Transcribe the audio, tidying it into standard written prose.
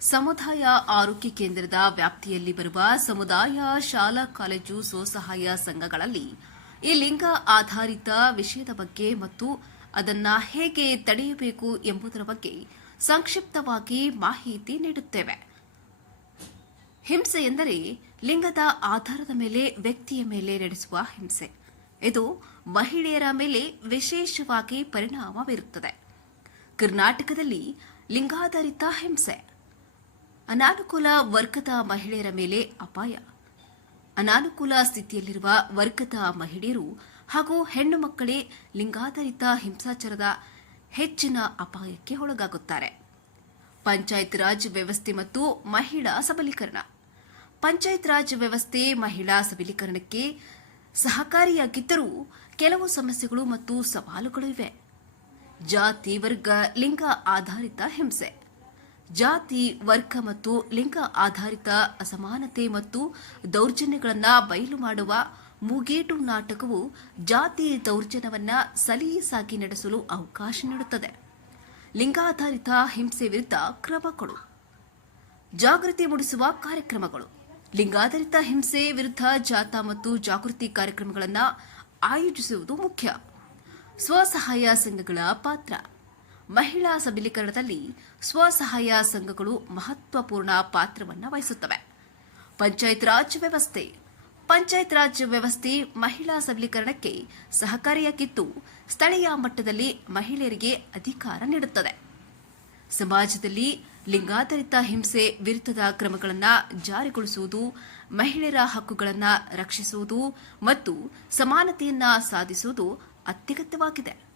ಸಮುದಾಯ ಆರೋಗ್ಯ ಕೇಂದ್ರದ ವ್ಯಾಪ್ತಿಯಲ್ಲಿ ಬರುವ ಸಮುದಾಯ ಶಾಲಾ ಕಾಲೇಜು ಸ್ವಸಹಾಯ ಸಂಘಗಳಲ್ಲಿ ಈ ಲಿಂಗ ಆಧಾರಿತ ವಿಷಯದ ಬಗ್ಗೆ ಮತ್ತು ಅದನ್ನು ಹೇಗೆ ತಡೆಯಬೇಕು ಎಂಬುದರ ಬಗ್ಗೆ ಸಂಕ್ಷಿಪ್ತವಾಗಿ ಮಾಹಿತಿ ನೀಡುತ್ತೇವೆ. ಹಿಂಸೆ ಎಂದರೆ ಲಿಂಗದ ಆಧಾರದ ಮೇಲೆ ವ್ಯಕ್ತಿಯ ಮೇಲೆ ನಡೆಸುವ ಹಿಂಸೆ. ಇದು ಮಹಿಳೆಯರ ಮೇಲೆ ವಿಶೇಷವಾಗಿ ಪರಿಣಾಮ ಬೀರುತ್ತದೆ. ಕರ್ನಾಟಕದಲ್ಲಿ ಲಿಂಗಾಧಾರಿತ ಹಿಂಸೆ ಅನಾನುಕೂಲ ವರ್ಗದ ಮಹಿಳೆಯರ ಮೇಲೆ ಅಪಾಯ. ಅನಾನುಕೂಲ ಸ್ಥಿತಿಯಲ್ಲಿರುವ ವರ್ಗದ ಮಹಿಳೆಯರು ಹಾಗೂ ಹೆಣ್ಣು ಮಕ್ಕಳೇ ಲಿಂಗಾಧಾರಿತ ಹಿಂಸಾಚಾರದ ಹೆಚ್ಚಿನ ಅಪಾಯಕ್ಕೆ ಒಳಗಾಗುತ್ತಾರೆ. ಪಂಚಾಯತ್ ರಾಜ್ ವ್ಯವಸ್ಥೆ ಮತ್ತು ಮಹಿಳಾ ಸಬಲೀಕರಣ. ಪಂಚಾಯತ್ ರಾಜ್ ವ್ಯವಸ್ಥೆ ಮಹಿಳಾ ಸಬಲೀಕರಣಕ್ಕೆ ಸಹಕಾರಿಯಾಗಿದ್ದರೂ ಕೆಲವು ಸಮಸ್ಯೆಗಳು ಮತ್ತು ಸವಾಲುಗಳು ಇವೆ. ಜಾತಿ, ವರ್ಗ, ಲಿಂಗ ಆಧಾರಿತ ಹಿಂಸೆ. ಜಾತಿ, ವರ್ಗ ಮತ್ತು ಲಿಂಗ ಆಧಾರಿತ ಅಸಮಾನತೆ ಮತ್ತು ದೌರ್ಜನ್ಯಗಳನ್ನು ಬಯಲು ಮಾಡುವ ಮೂಗೇಟು ನಾಟಕವು ಜಾತಿ ದೌರ್ಜನ್ಯವನ್ನು ಸಲೀಸಾಗಿ ನಡೆಸಲು ಅವಕಾಶ ನೀಡುತ್ತದೆ. ಲಿಂಗಾಧಾರಿತ ಹಿಂಸೆ ವಿರುದ್ಧ ಕ್ರಮಗಳು. ಜಾಗೃತಿ ಮೂಡಿಸುವ ಕಾರ್ಯಕ್ರಮಗಳು. ಲಿಂಗಾಧಾರಿತ ಹಿಂಸೆ ವಿರುದ್ಧ ಜಾಥಾ ಮತ್ತು ಜಾಗೃತಿ ಕಾರ್ಯಕ್ರಮಗಳನ್ನು ಆಯೋಜಿಸುವುದು ಮುಖ್ಯ. ಸ್ವಸಹಾಯ ಸಂಘಗಳ ಪಾತ್ರ. ಮಹಿಳಾ ಸಬಲೀಕರಣದಲ್ಲಿ ಸ್ವಸಹಾಯ ಸಂಘಗಳು ಮಹತ್ವಪೂರ್ಣ ಪಾತ್ರವನ್ನು ವಹಿಸುತ್ತವೆ. ಪಂಚಾಯತ್ ರಾಜ್ ವ್ಯವಸ್ಥೆ. ಪಂಚಾಯತ್ ರಾಜ್ ವ್ಯವಸ್ಥೆ ಮಹಿಳಾ ಸಬಲೀಕರಣಕ್ಕೆ ಸಹಕಾರಿಯಾಗಿದ್ದು ಸ್ಥಳೀಯ ಮಟ್ಟದಲ್ಲಿ ಮಹಿಳೆಯರಿಗೆ ಅಧಿಕಾರ ನೀಡುತ್ತದೆ. ಸಮಾಜದಲ್ಲಿ ಲಿಂಗಾಧಾರಿತ ಹಿಂಸೆ ವಿರುದ್ಧದ ಕ್ರಮಗಳನ್ನು ಜಾರಿಗೊಳಿಸುವುದು, ಮಹಿಳೆಯರ ಹಕ್ಕುಗಳನ್ನು ರಕ್ಷಿಸುವುದು ಮತ್ತು ಸಮಾನತೆಯನ್ನು ಸಾಧಿಸುವುದು ಅತ್ಯಗತ್ಯವಾಗಿದೆ.